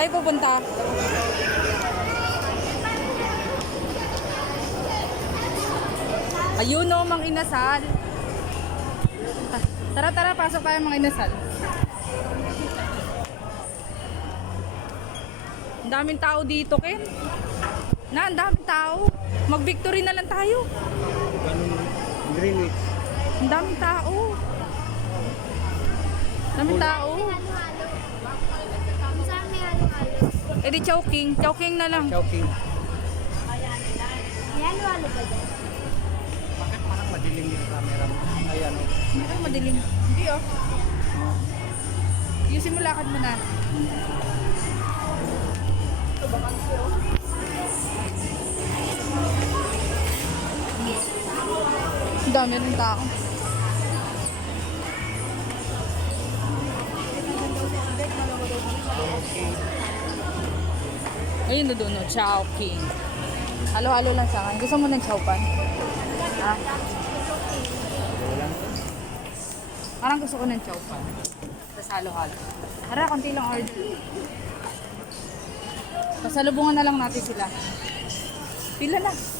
Tayo pupunta. Ayun o, Mang Inasal. Tara, tara, pasok tayo Mang Inasal. Ang daming tao dito, Ken. Ang daming tao. Mag-victory na lang tayo. Greenwich. Ang daming tao. Daming tao. Eh di Chowking. Chowking na lang. Chowking. May halo-halo ba dyan? Bakit parang madilim yung camera mo? Ayan o. Ay, madilim. Hindi oh. Yusin mo, lakad mo na. Ang dami ng tao. Ayun na doon, no? Chowking. Halo-halo lang sa akin. Gusto mo ng chowpan? Ha? Parang gusto ko ng chowpan. Tapos halo-halo. Tara, konti lang order. Pasalubungan na lang natin sila. Pila na.